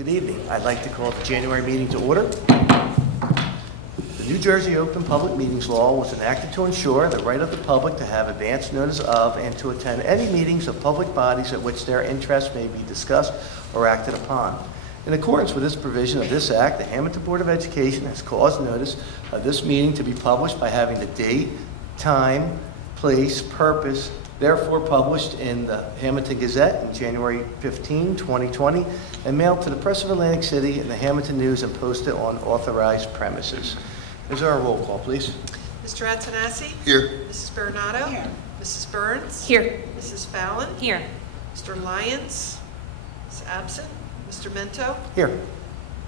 Good evening. I'd like to call the January meeting to order. The New Jersey Open Public Meetings Law was enacted to ensure the right of the public to have advance notice of and to attend any meetings of public bodies at which their interests may be discussed or acted upon. In accordance with this provision of this Act, the Hamilton Board of Education has caused notice of this meeting to be published by having the date, time, place, purpose, therefore published in the Hamilton Gazette on January 15, 2020, and mailed to the Press of Atlantic City and the Hamilton News and posted on authorized premises. Is there a roll call, please? Mr. Antonassi? Here. Mrs. Bernardo? Here. Mrs. Burns? Here. Mrs. Fallon? Here. Mr. Lyons is absent. Mr. Mento? Here.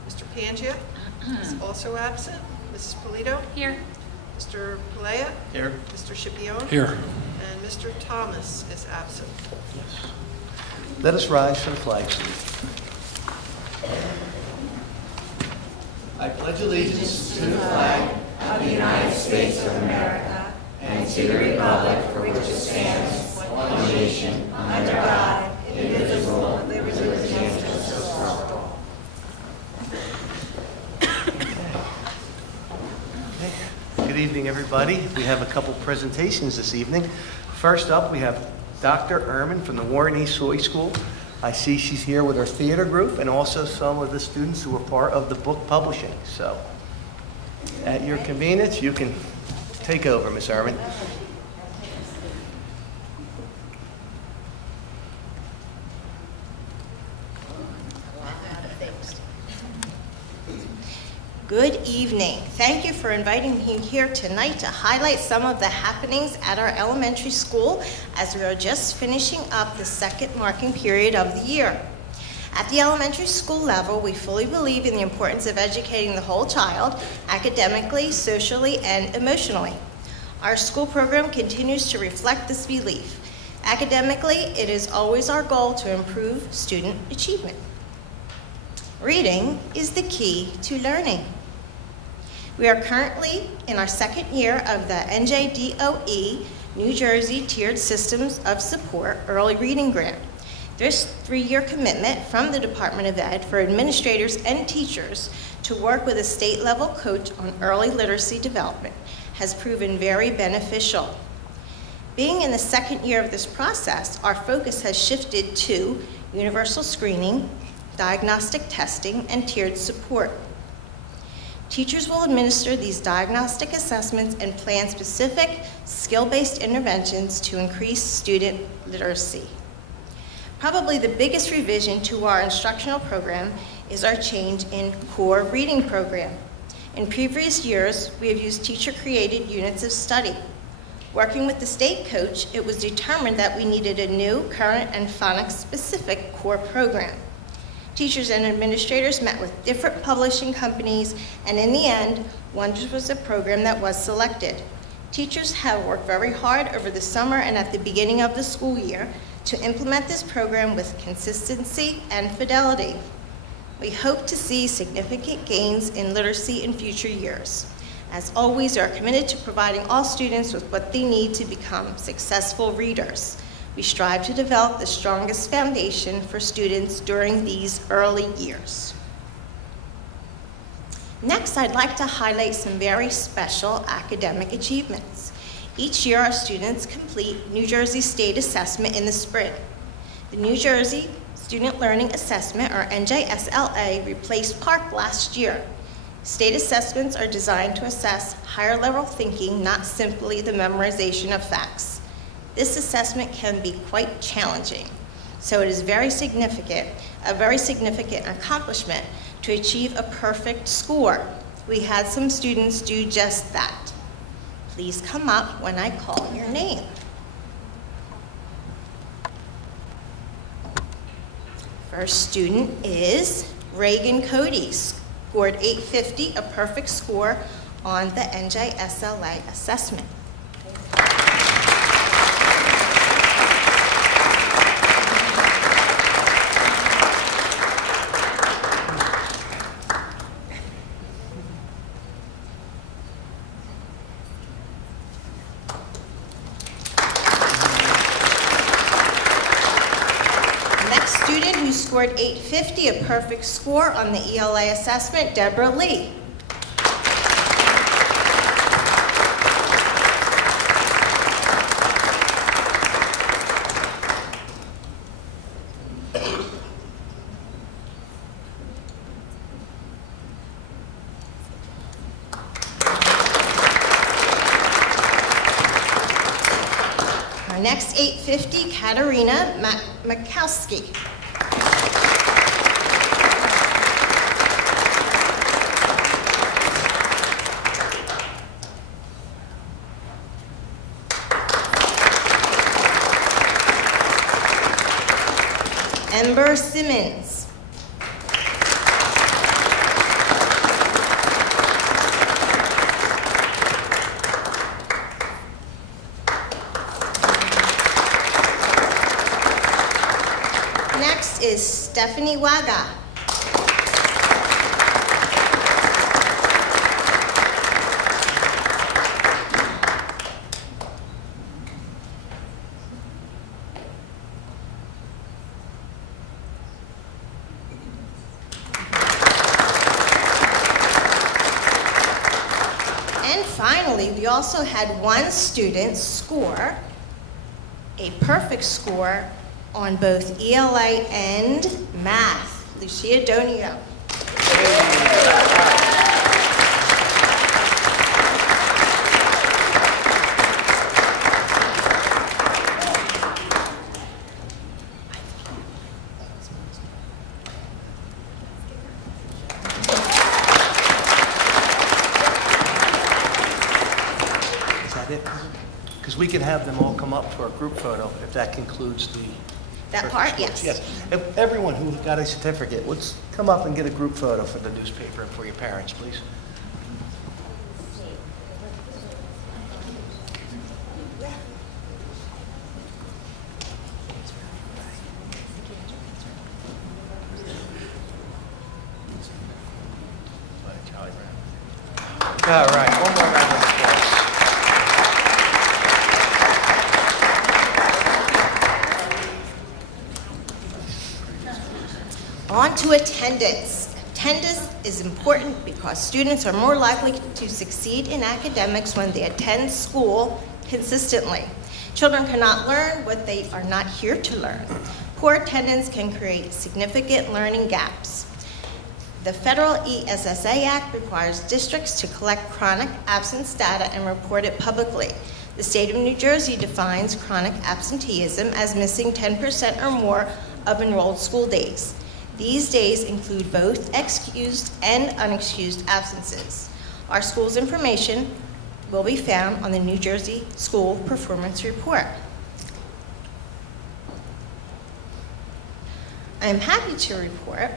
Mr. Pangia is also absent. Mrs. Polito? Here. Mr. Palea? Here. Mr. Scipione? Here. And Mr. Thomas is absent. Yes. Let us rise for the flag salute. I pledge allegiance to the flag of the United States of America and to the republic for which it stands, one nation, under God, indivisible, with liberty and justice for all. Good evening, everybody. We have a couple presentations this evening. First up, we have Dr. Ehrman from the Warren East High School. I see she's here with her theater group and also some of the students who are part of the book publishing. So, at your convenience, you can take over, Ms. Ehrman. Good evening. Thank you for inviting me here tonight to highlight some of the happenings at our elementary school as we are just finishing up the second marking period of the year. At the elementary school level, we fully believe in the importance of educating the whole child, academically, socially, and emotionally. Our school program continues to reflect this belief. Academically, it is always our goal to improve student achievement. Reading is the key to learning. We are currently in our second year of the NJDOE, New Jersey Tiered Systems of Support Early Reading Grant. This 3-year commitment from the Department of Ed for administrators and teachers to work with a state-level coach on early literacy development has proven very beneficial. Being in the second year of this process, our focus has shifted to universal screening, diagnostic testing, and tiered support. Teachers will administer these diagnostic assessments and plan specific skill-based interventions to increase student literacy. Probably the biggest revision to our instructional program is our change in core reading program. In previous years, we have used teacher-created units of study. Working with the state coach, it was determined that we needed a new, current, and phonics-specific core program. Teachers and administrators met with different publishing companies, and in the end, Wonders was the program that was selected. Teachers have worked very hard over the summer and at the beginning of the school year to implement this program with consistency and fidelity. We hope to see significant gains in literacy in future years. As always, we are committed to providing all students with what they need to become successful readers. We strive to develop the strongest foundation for students during these early years. Next, I'd like to highlight some very special academic achievements. Each year, our students complete New Jersey State Assessment in the spring. The New Jersey Student Learning Assessment, or NJSLA, replaced PARCC last year. State assessments are designed to assess higher level thinking, not simply the memorization of facts. This assessment can be quite challenging, so it is a very significant accomplishment to achieve a perfect score. We had some students do just that. Please come up when I call your name. First student is Reagan Cody, scored 850, a perfect score on the NJSLA assessment. who scored 850, a perfect score on the ELA assessment, Deborah Lee. Next 850, Katarina Makowski. Ember Simmons. Next is Stephanie Waga. And finally, we also had one student score a perfect score on both ELA and math, Lucia Donio. Is that it? Because we can have them all come up for a group photo if that concludes the... That part, yes. Yes. If everyone who got a certificate, let's come up and get a group photo for the newspaper and for your parents, please. All right, one more round of applause. On to attendance. Attendance is important because students are more likely to succeed in academics when they attend school consistently. Children cannot learn what they are not here to learn. Poor attendance can create significant learning gaps. The Federal ESSA Act requires districts to collect chronic absence data and report it publicly. The state of New Jersey defines chronic absenteeism as missing 10% or more of enrolled school days. These days include both excused and unexcused absences. Our school's information will be found on the New Jersey School Performance Report. I am happy to report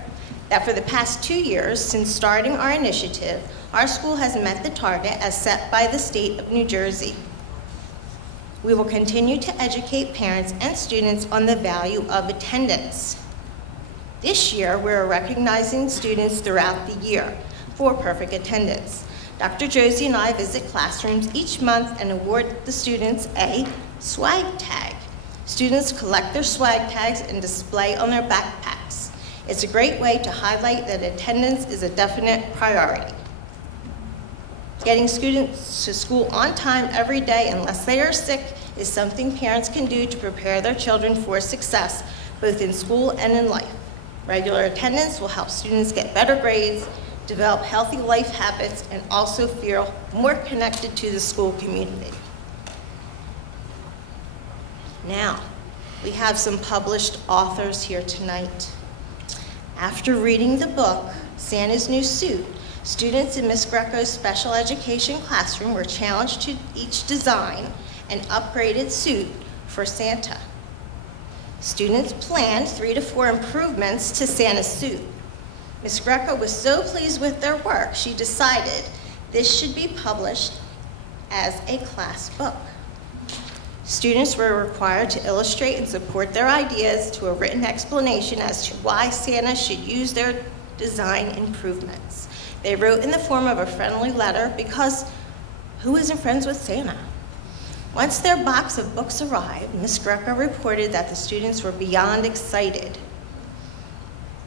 that for the past 2 years since starting our initiative, our school has met the target as set by the state of New Jersey. We will continue to educate parents and students on the value of attendance. This year, we're recognizing students throughout the year for perfect attendance. Dr. Josie and I visit classrooms each month and award the students a swag tag. Students collect their swag tags and display on their backpacks. It's a great way to highlight that attendance is a definite priority. Getting students to school on time every day unless they are sick is something parents can do to prepare their children for success, both in school and in life. Regular attendance will help students get better grades, develop healthy life habits, and also feel more connected to the school community. Now, we have some published authors here tonight. After reading the book, Santa's New Suit, students in Ms. Greco's special education classroom were challenged to each design an upgraded suit for Santa. Students planned 3 to 4 improvements to Santa's suit. Ms. Greco was so pleased with their work, she decided this should be published as a class book. Students were required to illustrate and support their ideas to a written explanation as to why Santa should use their design improvements. They wrote in the form of a friendly letter because who isn't friends with Santa? Once their box of books arrived, Ms. Greco reported that the students were beyond excited.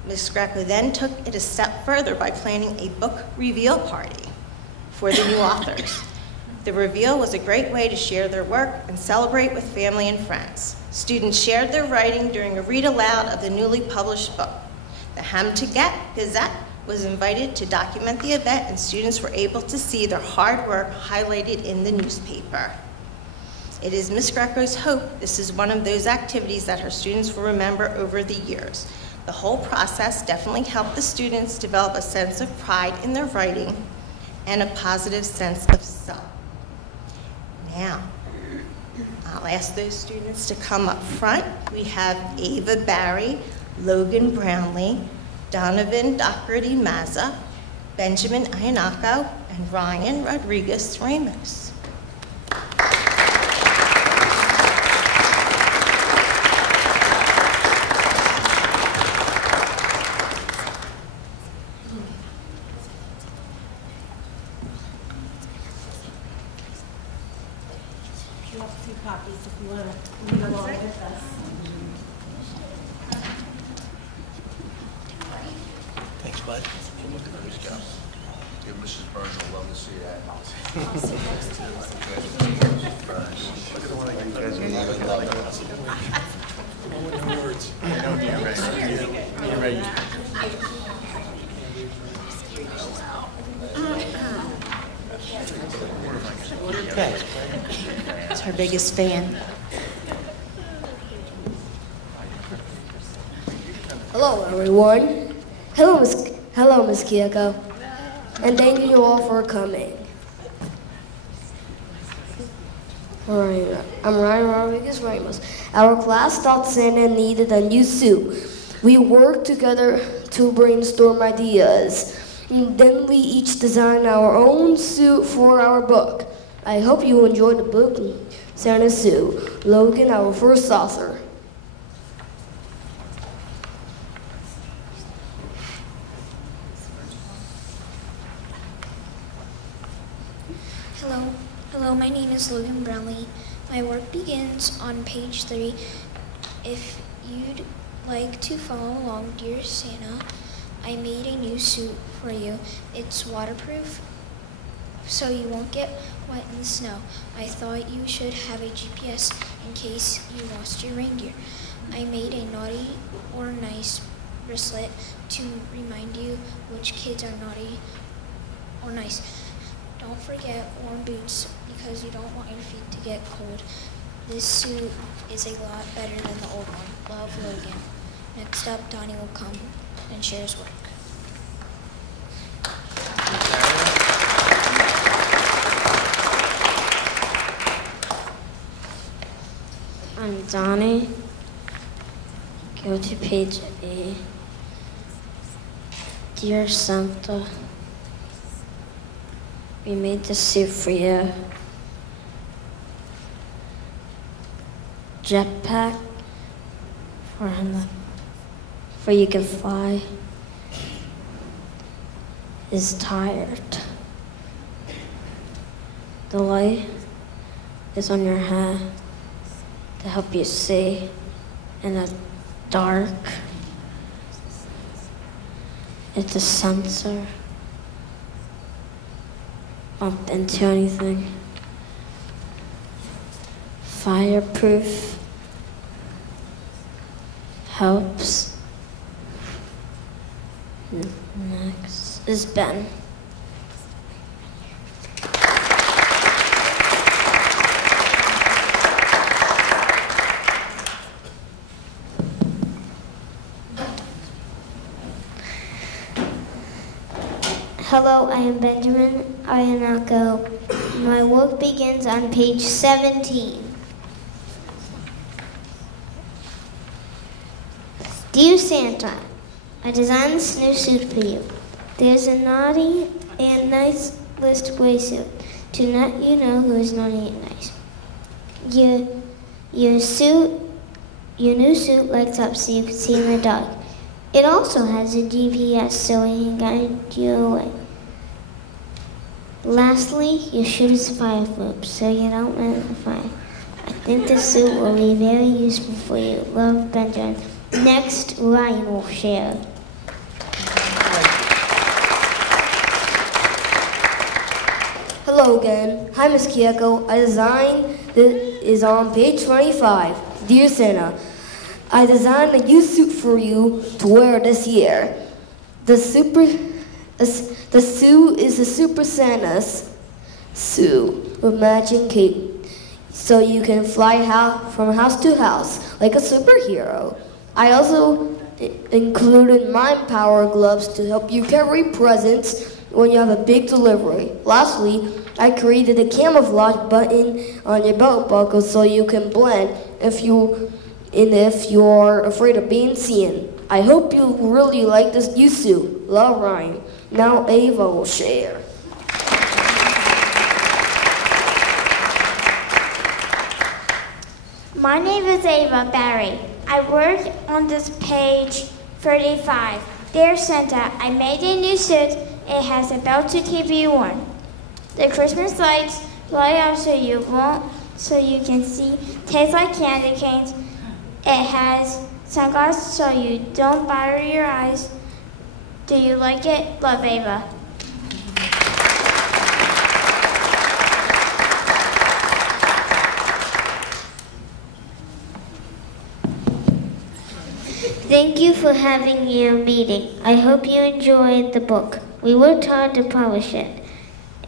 Ms. Greco then took it a step further by planning a book reveal party for the new authors. The reveal was a great way to share their work and celebrate with family and friends. Students shared their writing during a read aloud of the newly published book. The Hamilton Gazette was invited to document the event, and students were able to see their hard work highlighted in the newspaper. It is Ms. Greco's hope this is one of those activities that her students will remember over the years. The whole process definitely helped the students develop a sense of pride in their writing and a positive sense of self. Now, I'll ask those students to come up front. We have Ava Barry, Logan Brownlee, Donovan Doherty Mazza, Benjamin Iannaco, and Ryan Rodriguez Ramos. You have a few copies if you want to read along with us. Thanks, bud. Yeah, Mrs. Burns will love to see that. Okay. It's her biggest fan. Hello, everyone. Hello, Miss Kyoko. And thank you all for coming. Alright, I'm Ryan Rodriguez Ramos. Our class thought Santa needed a new suit. We worked together to brainstorm ideas. And then we each designed our own suit for our book. I hope you enjoyed the book, Santa's Suit. Logan, our first author. Hello, my name is Logan Brownlee. My work begins on page 3. If you'd like to follow along, dear Santa, I made a new suit for you. It's waterproof, so you won't get wet in the snow. I thought you should have a GPS in case you lost your reindeer. I made a naughty or nice bracelet to remind you which kids are naughty or nice. Don't forget warm boots because you don't want your feet to get cold. This suit is a lot better than the old one. Love, Logan. Next up, Donnie will come and share his work. I'm Donnie. Go to page 8. Dear Santa, we made this suit for you. Jetpack for you can fly. Is tired. The light is on your hat to help you see in the dark. It's a sensor. Bump into anything. Fireproof. Helps. Next is Ben. Hello, I am Benjamin Iannaco. My work begins on page 17. Dear Santa, I designed this new suit for you. There's a naughty and nice list bracelet to let you know who is naughty and nice. Your new suit lights up so you can see in the dark. It also has a GPS so it can guide you away. Lastly, your shoe is fireproof so you don't light the fire. I think this suit will be very useful for you. Love, Benjamin. Next, Ryan will share. Hello again. Hi, Miss Kiyoko. I designed this is on page 25. Dear Santa, I designed a new suit for you to wear this year. The suit is a Super Santa's suit with matching cape, so you can fly from house to house like a superhero. I also included mind power gloves to help you carry presents when you have a big delivery. Lastly, I created a camouflage button on your belt buckle so you can blend if you're afraid of being seen. I hope you really like this new suit. Love, Ryan. Now Ava will share. My name is Ava Barry. I work on this page 35. Dear Santa, I made a new suit. It has a belt to keep you warm. The Christmas lights light up so you can see. Tastes like candy canes. It has sunglasses so you don't bother your eyes. Do you like it? Love, Ava. Thank you for having your meeting. I hope you enjoyed the book. We worked hard to publish it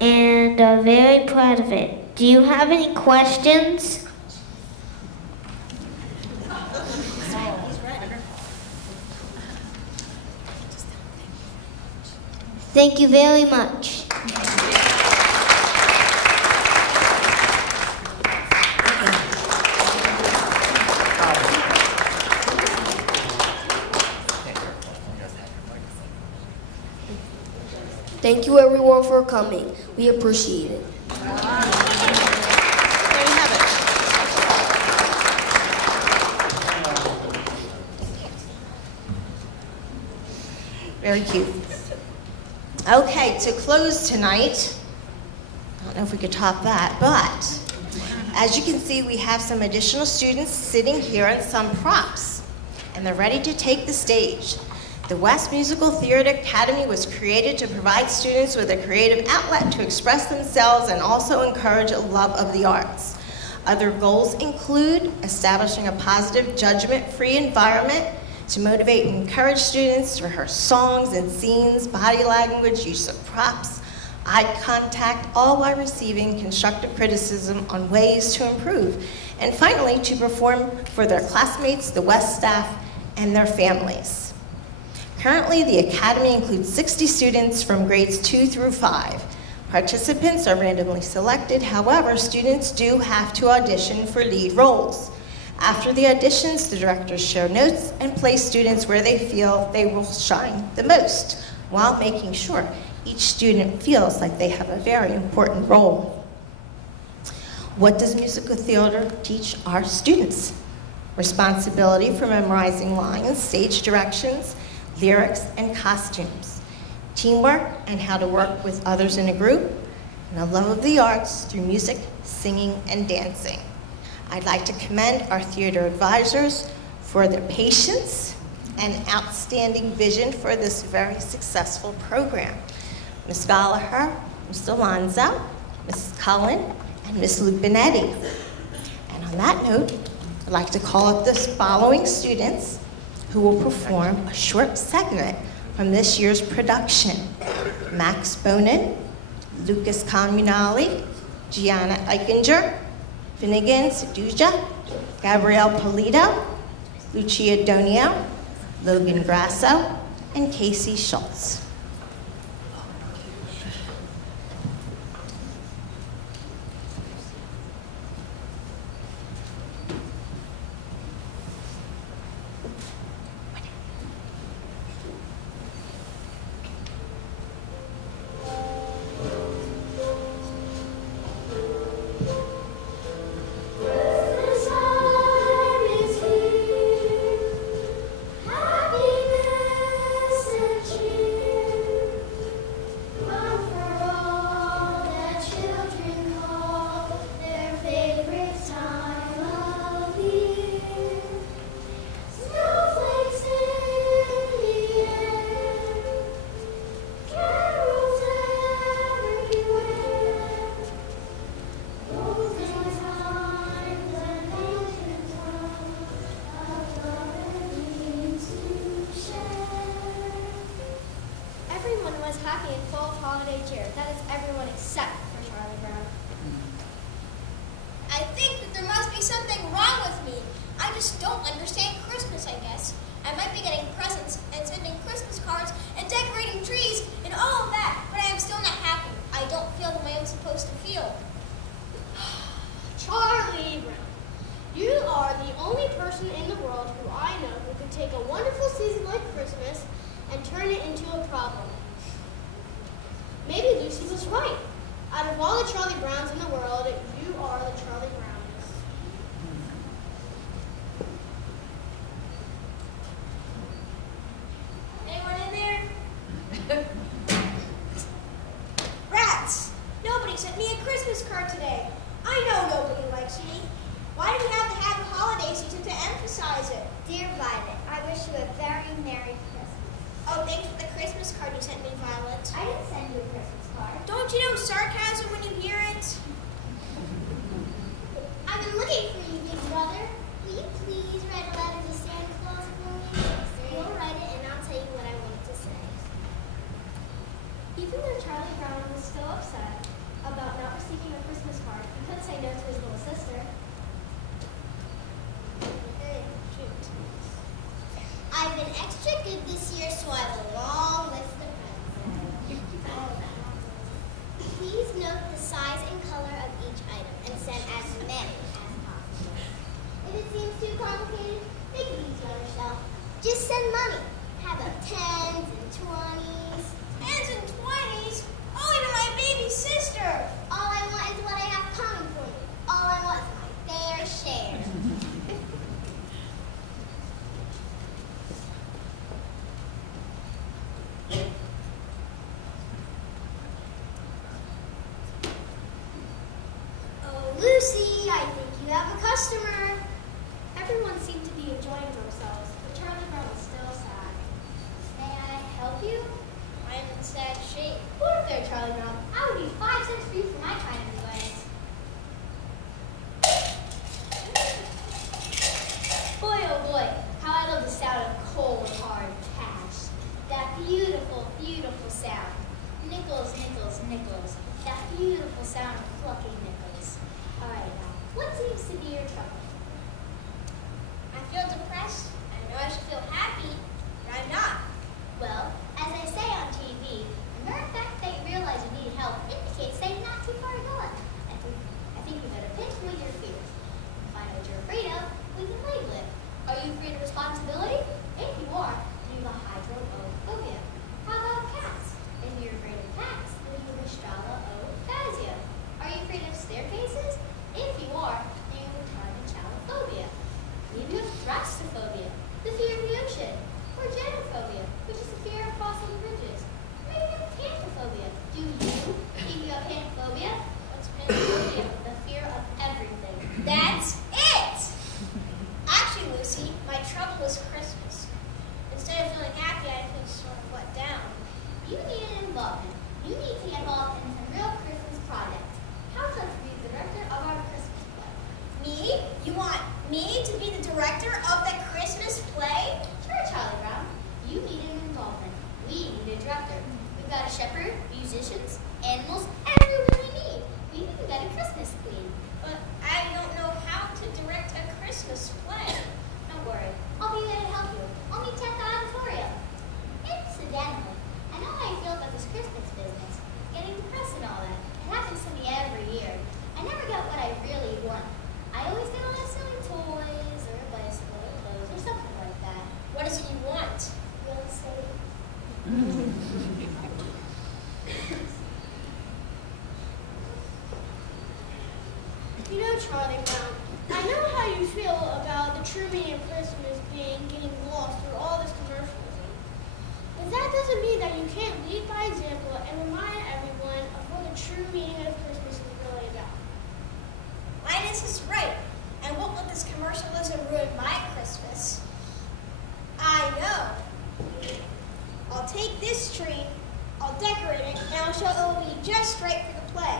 and are very proud of it. Do you have any questions? Thank you very much. Thank you everyone for coming. We appreciate it. There you have it. Very cute. Okay, to close tonight, I don't know if we could top that, but as you can see, we have some additional students sitting here and some props, and they're ready to take the stage. The West Musical Theater Academy was created to provide students with a creative outlet to express themselves and also encourage a love of the arts. Other goals include establishing a positive, judgment-free environment to motivate and encourage students to rehearse songs and scenes, body language, use of props, eye contact, all while receiving constructive criticism on ways to improve. And finally, to perform for their classmates, the West staff, and their families. Currently, the Academy includes 60 students from grades 2 through 5. Participants are randomly selected, however, students do have to audition for lead roles. After the auditions, the directors share notes and place students where they feel they will shine the most, while making sure each student feels like they have a very important role. What does musical theater teach our students? Responsibility for memorizing lines, stage directions, lyrics, and costumes, teamwork and how to work with others in a group, and a love of the arts through music, singing, and dancing. I'd like to commend our theater advisors for their patience and outstanding vision for this very successful program. Ms. Gallagher, Mr. Alonzo, Mrs. Cullen, and Ms. Lupinetti. And on that note, I'd like to call up the following students who will perform a short segment from this year's production. Max Bonin, Lucas Comunali, Gianna Eichinger, Finnegan Seduja, Gabrielle Polito, Lucia Donio, Logan Grasso, and Casey Schultz. Happiness and cheer. packing in full holiday cheer. That is everyone except for Charlie Brown. I think that there must be something wrong with me. I just don't understand Christmas, I guess. I might be getting presents and sending Christmas cards and decorating trees and all of that, but I am still not happy. I don't feel the way I'm supposed to feel. Charlie Brown, you are the only person in the world who I know who could take a wonderful season like Christmas and turn it into a problem. Maybe Lucy was right. Out of all the Charlie Browns in the world, you are the Charlie Brownest. Anyone in there? Rats! Nobody sent me a Christmas card today. I know nobody likes me. Why do we have to have a holiday season to emphasize it? Dear Violet, I wish you a very Merry Christmas. Oh, thanks for the Christmas card you sent me, Violet. I didn't send you a Christmas card. Don't you know sarcasm when you hear it? I've been looking for you, big brother. Will you please write a letter to Santa Claus for me? You'll write it and I'll tell you what I want to say. Even though Charlie Brown was still upset about not receiving a Christmas card, he couldn't say no to his little sister. I've been extra good this year, so I have a long list of presents. Please note the size and color of each item and send as many as possible. If it seems too complicated, make it easy on yourself. Just send money. How about 10s and 20s? 10s and 20s? Oh, even my baby sister! All I want is what I have coming for me. All I want is my fair share. Lucy, I think you have a customer. Everyone seemed to be enjoying themselves, but Charlie Brown was still sad. May I help you? I'm in sad shape. Look there, Charlie Brown. I would do 5 cents for you for my kind of advice. Boy, oh boy, how I love the sound of cold, hard cash. That beautiful, beautiful sound. Nickels, nickels, nickels. That beautiful sound of plucking nickels. All right, now, what seems to be your trouble? I feel depressed. I know I should feel happy, but I'm not. Well, as I say on TV, the mere fact that you realize you need help indicates that you're not too far gone. I think you better pinpoint your fears. Find out what you're afraid of, we can label it. Are you afraid of responsibility? If you are, then you have hydrophobia. How about cats? If you're afraid of cats, then you have Australophobia. Are you afraid of staircases? If you are, then you have Tarantalophobia. Maybe you have Thrastophobia, the fear of the ocean, or Genophobia, which is the fear of crossing bridges. Maybe you have Panthophobia. Do you think you have Panthophobia? What's panophobia? The fear of everything. That's it! Actually, Lucy, my trouble is Christmas. Instead of feeling happy, I feel sort of let down. You need an involvement. You need to get involved in some real Christmas projects. How about you be the director of our Christmas play? Me? You want me to be the director of the Christmas play? Sure, Charlie Brown. You need an involvement. We need a director. We've got a shepherd, musicians, animals, everyone we need. We've even got a Christmas queen. But I don't know how to direct a Christmas play. Don't worry. I'll be there to help you. I'll meet you at the auditorium. Incidentally, I know how you feel about this Christmas business. Getting depressed and all that. It happens to me every year. I never get what I really want. I always get all that silly toys or a bicycle or clothes or something like that. What is it you want? Real estate. You know, Charlie Brown, I know how you feel about the true meaning of Christmas getting lost through all this commercialism. But that doesn't mean that you can't lead by example and remind everyone of what the true meaning of Christmas is really about. Linus is right. I won't let this commercialism ruin my Christmas. I know. I'll take this tree, I'll decorate it, and I'll show it will be just right for the play.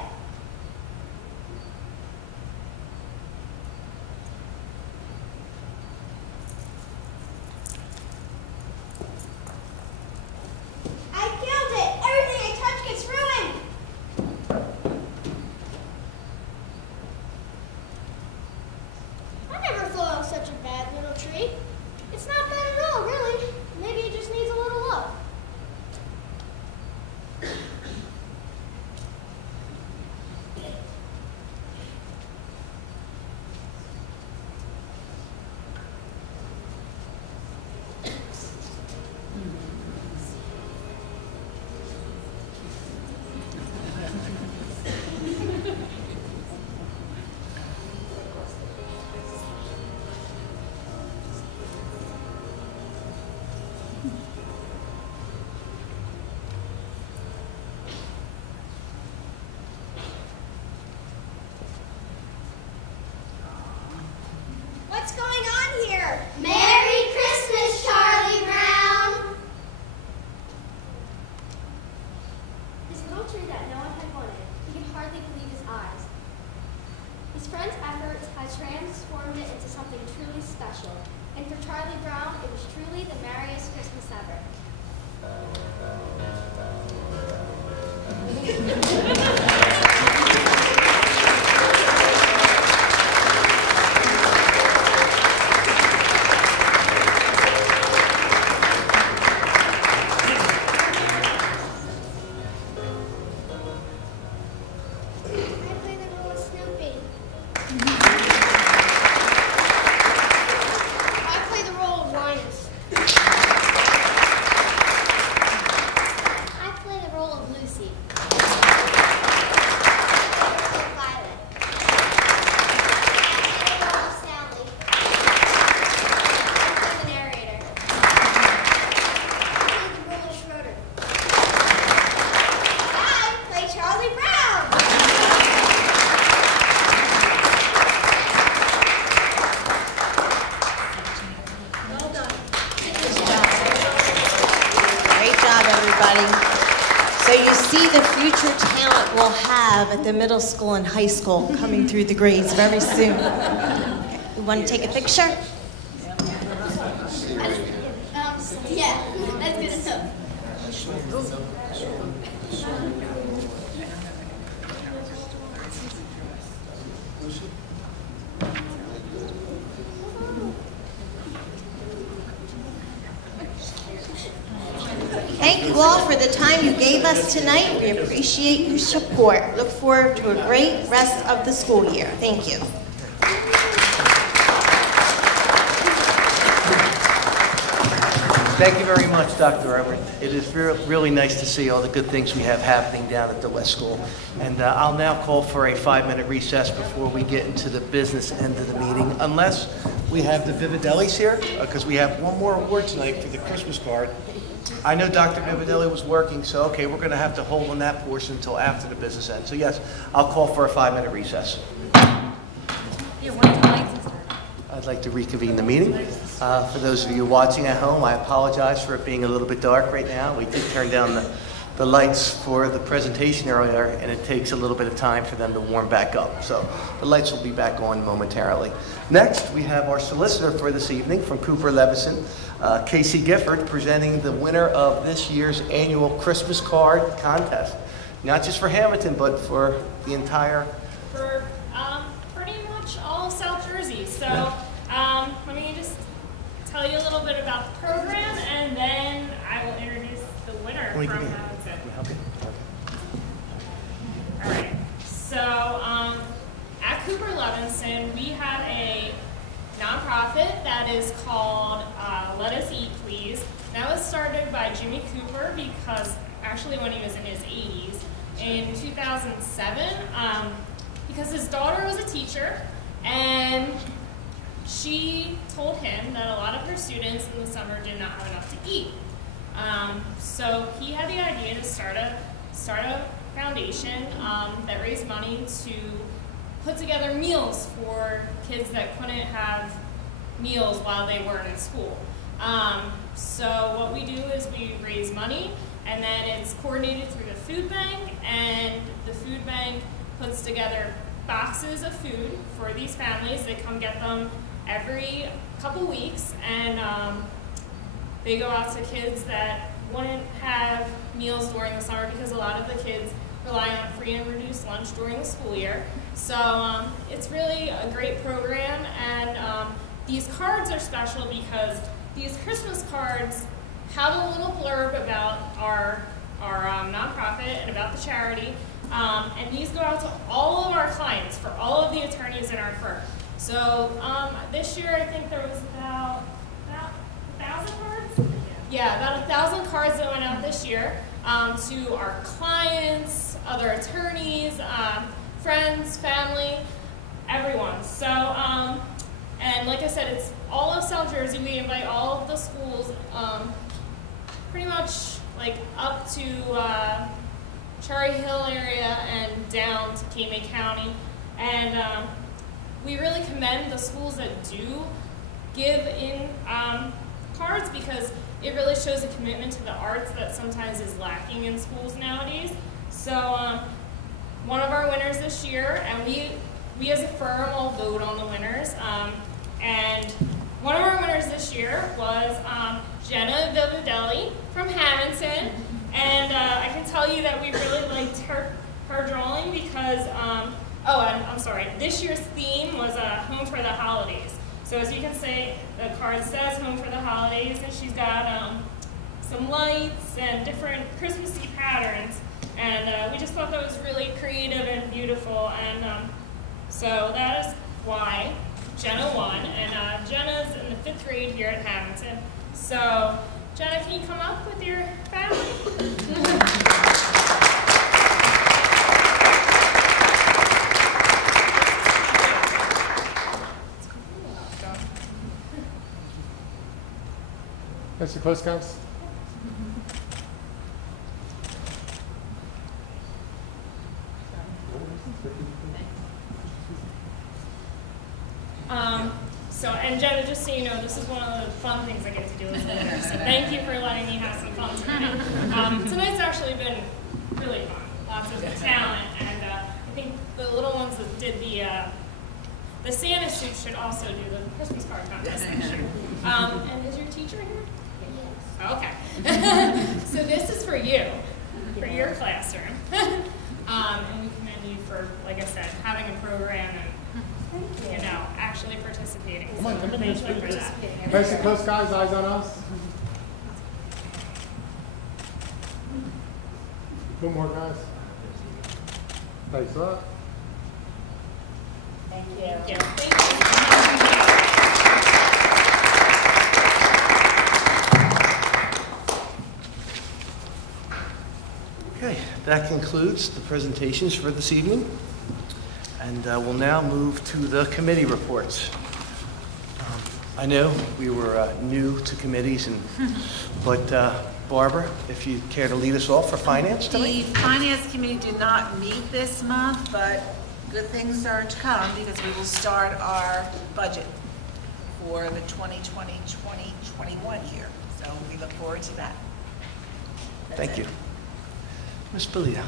I killed it! Everything transformed it into something truly special. And for Charlie Brown, it was truly the merriest Christmas ever. So you see the future talent we'll have at the middle school and high school coming through the grades very soon. You want to take a picture? Yeah, that's good enough. Thank you all for the time you gave us tonight. We appreciate your support. Look forward to a great rest of the school year. Thank you. Thank you very much, Dr. Everett. It is really nice to see all the good things we have happening down at the West School. And I'll now call for a 5-minute recess before we get into the business end of the meeting, unless we have the Vividellis here, because we have one more award tonight for the Christmas card. I know Dr. Vividelli was working, so okay, we're going to have to hold on that portion until after the business ends. So yes, I'll call for a 5-minute recess. I'd like to reconvene the meeting. For those of you watching at home, I apologize for it being a little bit dark right now. We did turn down the lights for the presentation earlier, and it takes a little bit of time for them to warm back up. So the lights will be back on momentarily. Next, we have our solicitor for this evening from Cooper Levison, Casey Gifford, presenting the winner of this year's annual Christmas card contest. Not just for Hamilton, but for the entire... For pretty much all of South Jersey. So let me just tell you a little bit about the program, and then I will introduce the winner from Hamilton. All right. So at Cooper Levinson, we have a nonprofit that is called Let Us Eat Please. That was started by Jimmy Cooper because actually when he was in his 80s in 2007, because his daughter was a teacher and she told him that a lot of her students in the summer did not have enough to eat. So he had the idea to start a foundation that raised money to put together meals for kids that couldn't have meals while they weren't in school. So what we do is we raise money, and then it's coordinated through the food bank, and the food bank puts together boxes of food for these families. They come get them every couple weeks, and they go out to kids that wouldn't have meals during the summer because a lot of the kids rely on free and reduced lunch during the school year. So it's really a great program, and these cards are special because these Christmas cards have a little blurb about our nonprofit and about the charity, and these go out to all of our clients for all of the attorneys in our firm. So this year I think there was about 1,000 cards? Yeah, about 1,000 cards that went out this year to our clients, other attorneys, friends, family, everyone. So, and like I said, it's all of South Jersey. We invite all of the schools, pretty much like up to Cherry Hill area and down to Calumet County. And we really commend the schools that do give in cards because it really shows a commitment to the arts that sometimes is lacking in schools nowadays. So one of our winners this year, and we we as a firm will vote on the winners. And one of our winners this year was Jenna Villadelli from Hamilton. And I can tell you that we really liked her drawing because, I'm sorry, this year's theme was Home for the Holidays. So as you can see, the card says Home for the Holidays, and she's got some lights and different Christmassy patterns. And we just thought that was really creative and beautiful. And so that is why Jenna won. And Jenna's in the 5th grade here at Hamilton. So Jenna, can you come up with your family? Mr. Close Counts. And Jenna, just so you know, this is one of the fun things I get to do as a leader, so thank you for letting me have some fun tonight. Tonight's actually been really fun, lots of talent, and I think the little ones that did the Santa suit should also do the Christmas card contest next year. And is your teacher here? Yes. Okay. So this is for you, for your classroom. And we commend you for, like I said, having a program and actually participating. Come on, come on. Thank you for that. Nice and close, guys. Eyes on us. One more, guys. Thanks a lot. Thank you. Thank you. Okay, that concludes the presentations for this evening. And we'll now move to the committee reports. I know we were new to committees, but Barbara, if you care to lead us off for finance tonight? The Finance Committee did not meet this month, but good things are to come because we will start our budget for the 2020-2021 year. So we look forward to that. Thank you. Ms. Belia.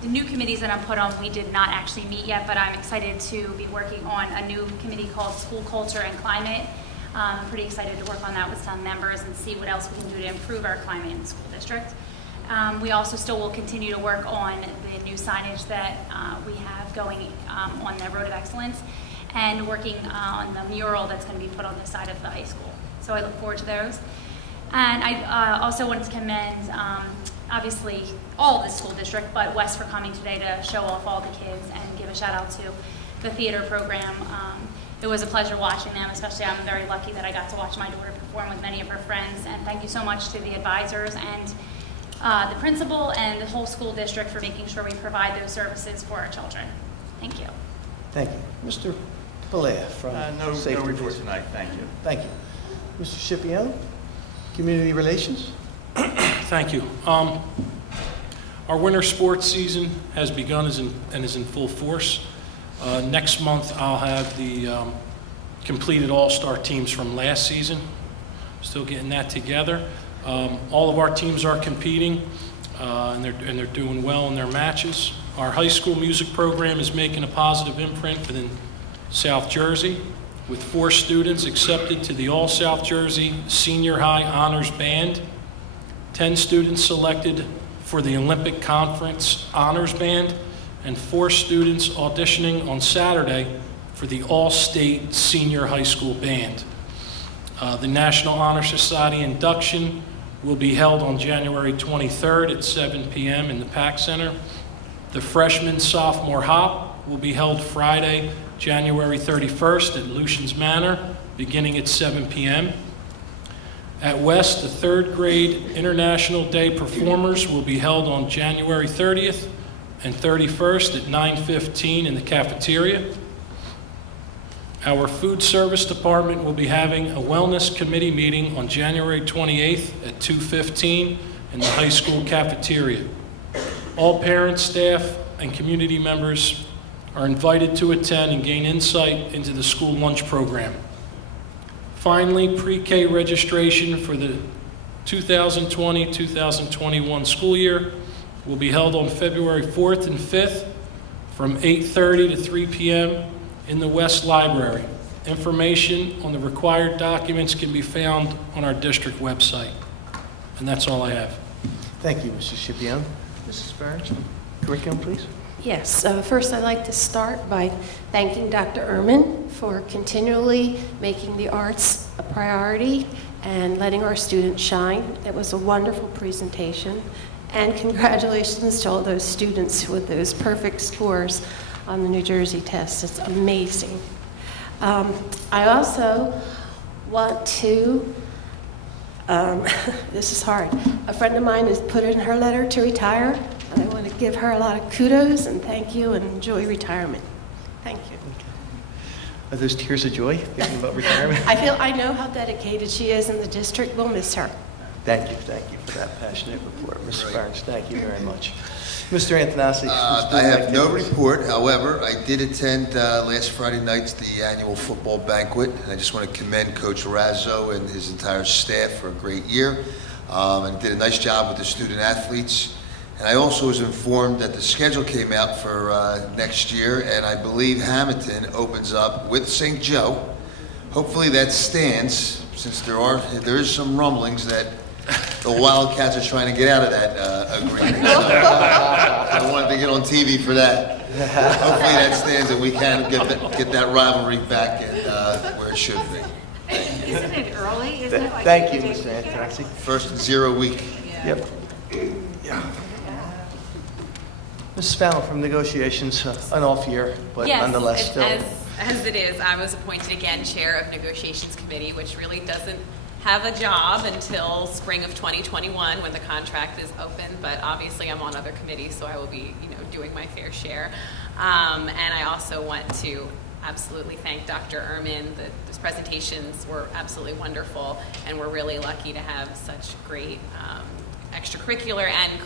The new committees that I'm put on, we did not actually meet yet, but I'm excited to be working on a new committee called School Culture and Climate. I'm pretty excited to work on that with some members and see what else we can do to improve our climate in the school district. We also still will continue to work on the new signage that we have going on the Road of Excellence and working on the mural that's going to be put on the side of the high school. So I look forward to those. And I also wanted to commend obviously all of the school district, but West for coming today to show off all the kids and give a shout out to the theater program. It was a pleasure watching them, especially I'm very lucky that I got to watch my daughter perform with many of her friends, and thank you so much to the advisors and the principal and the whole school district for making sure we provide those services for our children. Thank you. Thank you. Mr. Belia from No Safety report Division. tonight, thank you. Thank you. Mr. Scipione, Community Relations. Thank you. Our winter sports season has begun and is in full force. Next month I'll have the completed all-star teams from last season. Still getting that together. All of our teams are competing and they're doing well in their matches. Our high school music program is making a positive imprint within South Jersey, with 4 students accepted to the All South Jersey Senior High Honors Band, 10 students selected for the Olympic Conference Honors Band, and 4 students auditioning on Saturday for the All-State Senior High School Band. The National Honor Society induction will be held on January 23rd at 7 p.m. in the PAC Center. The freshman-sophomore hop will be held Friday, January 31st at Lucian's Manor, beginning at 7 p.m. At West, the 3rd grade International Day performers will be held on January 30th and 31st at 9:15 in the cafeteria. Our food service department will be having a wellness committee meeting on January 28th at 2:15 in the high school cafeteria. All parents, staff, and community members are invited to attend and gain insight into the school lunch program. Finally, pre-K registration for the 2020-2021 school year will be held on February 4th and 5th from 8:30 to 3 p.m. in the West Library. Information on the required documents can be found on our district website. And that's all I have. Thank you, Mrs. Scipione. Mrs. Burns, curriculum, please. Yes, first I'd like to start by thanking Dr. Ehrman for continually making the arts a priority and letting our students shine. It was a wonderful presentation, and congratulations to all those students with those perfect scores on the New Jersey test. It's amazing. I also want to, this is hard. A friend of mine has put in her letter to retire, and I want to give her a lot of kudos and thank you and enjoy retirement. Thank you. Are those tears of joy thinking about retirement? I know how dedicated she is in the district. We'll miss her. Thank you for that passionate report. Mrs. Burns, thank you very much. Mr. Antonassi. I have no report. However, I did attend last Friday night the annual football banquet. And I just want to commend Coach Razzo and his entire staff for a great year. And did a nice job with the student athletes. And I also was informed that the schedule came out for next year, and I believe Hamilton opens up with St. Joe. Hopefully that stands, since there is some rumblings that the Wildcats are trying to get out of that agreement. So I wanted to get on TV for that. Hopefully that stands and we can get that rivalry back at where it should be. Isn't it early? Isn't it like Thank you, Mr. Antonassi. First 0 week. Yep. Yeah. Mrs. Fallon, from negotiations, an off year, but nonetheless still. As it is, I was appointed again chair of negotiations committee, which really doesn't have a job until spring of 2021 when the contract is open, but obviously I'm on other committees, so I will be, doing my fair share. And I also want to absolutely thank Dr. Ehrman. Those presentations were absolutely wonderful, and we're really lucky to have such great extracurricular and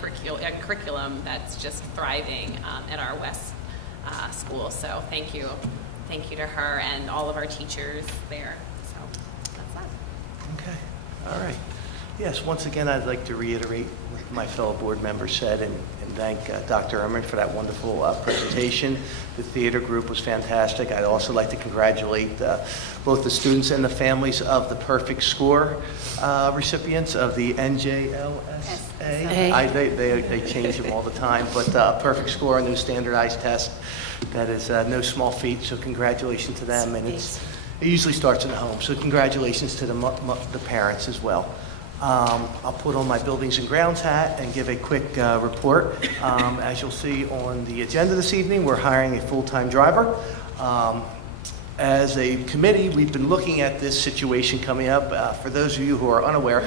curriculum that's just thriving at our West school. So thank you to her and all of our teachers there. So that's that. Okay, all right. Yes, once again, I'd like to reiterate what my fellow board members said and thank Dr. Ehrman for that wonderful presentation. The theater group was fantastic. I'd also like to congratulate both the students and the families of the perfect score recipients of the NJLSA. They change them all the time, but perfect score, a new standardized test. That is no small feat, so congratulations to them. And it usually starts in the home, so congratulations to the parents as well. I'll put on my buildings and grounds hat and give a quick report. As you'll see on the agenda this evening, we're hiring a full-time driver. As a committee, we've been looking at this situation coming up. For those of you who are unaware,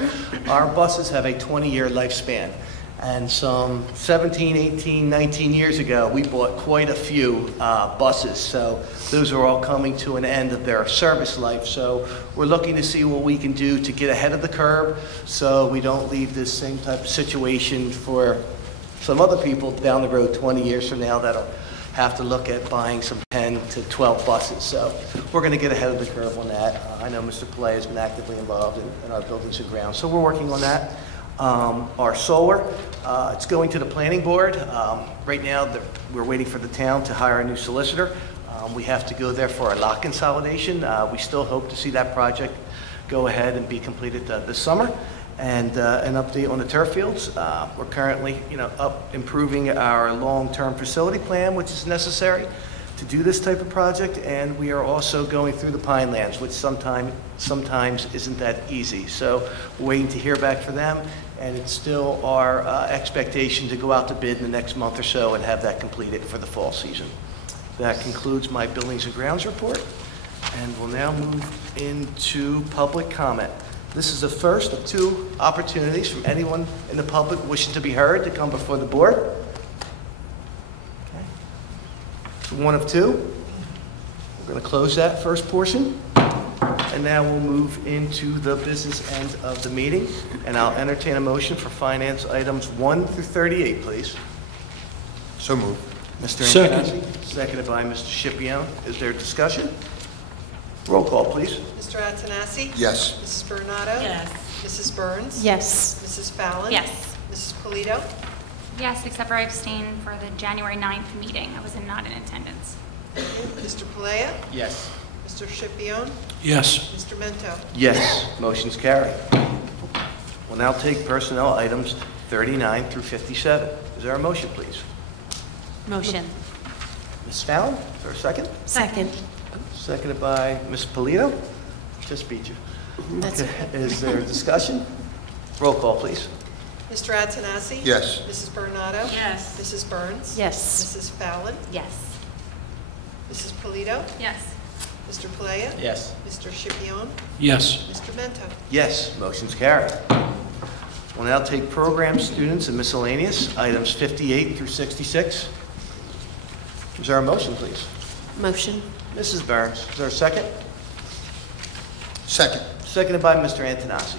our buses have a 20-year lifespan. And some 17, 18, 19 years ago, we bought quite a few buses. So those are all coming to an end of their service life. So we're looking to see what we can do to get ahead of the curve so we don't leave this same type of situation for some other people down the road 20 years from now that'll have to look at buying some 10 to 12 buses. So we're going to get ahead of the curve on that. I know Mr. Pillay has been actively involved in our buildings and grounds. So we're working on that. Our solar, it's going to the planning board. Right now, we're waiting for the town to hire a new solicitor. We have to go there for a lot consolidation. We still hope to see that project go ahead and be completed this summer. And an update on the turf fields. We're currently, improving our long-term facility plan, which is necessary to do this type of project, and we are also going through the Pinelands, which sometimes isn't that easy. So we're waiting to hear back from them, and it's still our expectation to go out to bid in the next month or so and have that completed for the fall season. That concludes my buildings and grounds report, and we'll now move into public comment. This is the first of 2 opportunities from anyone in the public wishing to be heard to come before the board. One of 2. We're going to close that first portion, and now we'll move into the business end of the meeting, and I'll entertain a motion for finance items 1 through 38, please. So moved. Mr. Second. Antonassi, seconded by Mr. Scipione. Is there discussion? Roll call, please. Mr. Antonassi? Yes. Mrs. Bernardo? Yes. Mrs. Burns? Yes. Mrs. Fallon? Yes. Mrs. Polito? Yes, except for I abstained for the January 9th meeting. I was not in attendance. Mr. Palea? Yes. Mr. Scipione? Yes. Mr. Mento? Yes, motion's carried. We'll now take personnel items 39 through 57. Is there a motion, please? Motion. Ms. Fallon, is there a second? Second. Seconded by Ms. Polito. Just beat you. That's Okay. Is there discussion? Roll call, please. Mr. Antonassi? Yes. Mrs. Bernardo? Yes. Mrs. Burns? Yes. Mrs. Fallon? Yes. Mrs. Polito? Yes. Mr. Palea? Yes. Mr. Scipione? Yes. Mr. Mento? Yes, motion's carried. We'll now take program, students, and miscellaneous, items 58 through 66. Is there a motion, please? Motion. Mrs. Burns, is there a second? Second. Seconded by Mr. Antonassi.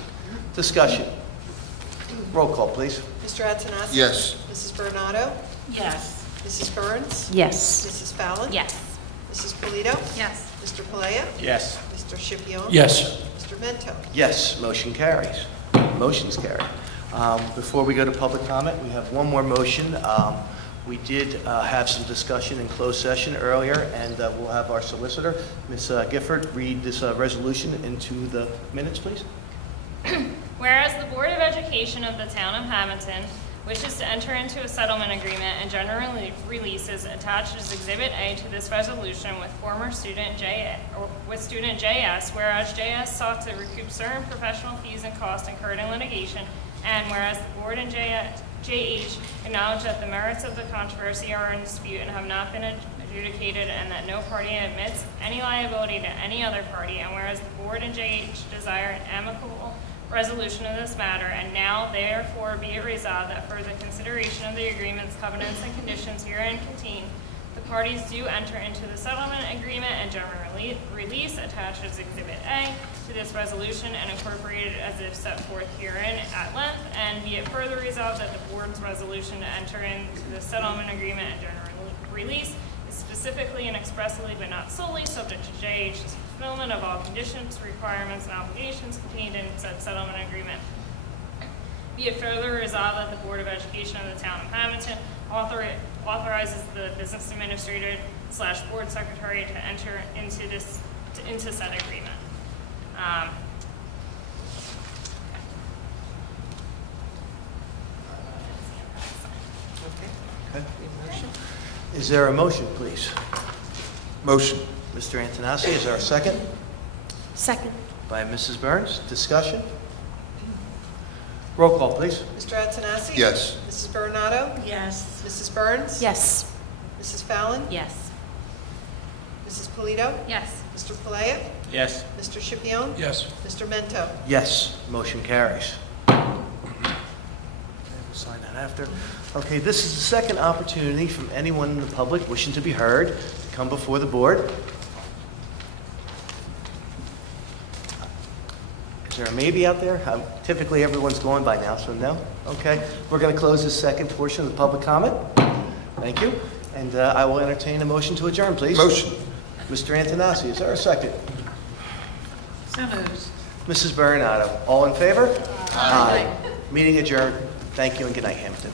Discussion. Roll call, please. Mr. Antonassi? Yes. Mrs. Bernardo? Yes. Mrs. Burns? Yes. Mrs. Fallon? Yes. Mrs. Polito? Yes. Mr. Palea? Yes. Mr. Scipione? Yes. Mr. Mento? Yes, motion carries. Motion's carried. Before we go to public comment, we have one more motion. We did have some discussion in closed session earlier, and we'll have our solicitor, Ms. Gifford, read this resolution into the minutes, please. Whereas the Board of Education of the Town of Hamilton wishes to enter into a settlement agreement and general releases attached as Exhibit A to this resolution with former student JS, whereas JS sought to recoup certain professional fees and costs incurred in litigation, and whereas the Board and JH acknowledge that the merits of the controversy are in dispute and have not been adjudicated, and that no party admits any liability to any other party, and whereas the Board and JH desire an amicable resolution of this matter, and now therefore be it resolved that for the consideration of the agreements, covenants, and conditions herein contained, the parties do enter into the settlement agreement and general release attached as Exhibit A to this resolution and incorporated as if set forth herein at length, and be it further resolved that the Board's resolution to enter into the settlement agreement and general release is specifically and expressly but not solely subject to JH's fulfillment of all conditions, requirements, and obligations contained in said settlement agreement. Be it further resolved that the Board of Education of the Town of Hamilton authorizes the business administrator / board secretary to enter into said agreement. Okay. Is there a motion, please? Motion. Mr. Antonassi, is there a second? Second. By Mrs. Burns. Discussion? Roll call, please. Mr. Antonassi? Yes. Mrs. Bernardo? Yes. Mrs. Burns? Yes. Mrs. Fallon? Yes. Mrs. Polito? Yes. Mr. Palea? Yes. Mr. Scipione? Yes. Mr. Mento? Yes, motion carries. We'll sign that after. Okay, this is the second opportunity from anyone in the public wishing to be heard to come before the board. Is there a maybe out there? Typically, everyone's gone by now, so no? Okay, we're going to close this second portion of the public comment. Thank you. And I will entertain a motion to adjourn, please. Motion. Mr. Antonassi, is there a second? So moved. Mrs. Bernardo, all in favor? Aye. Meeting adjourned. Thank you and good night, Hampton.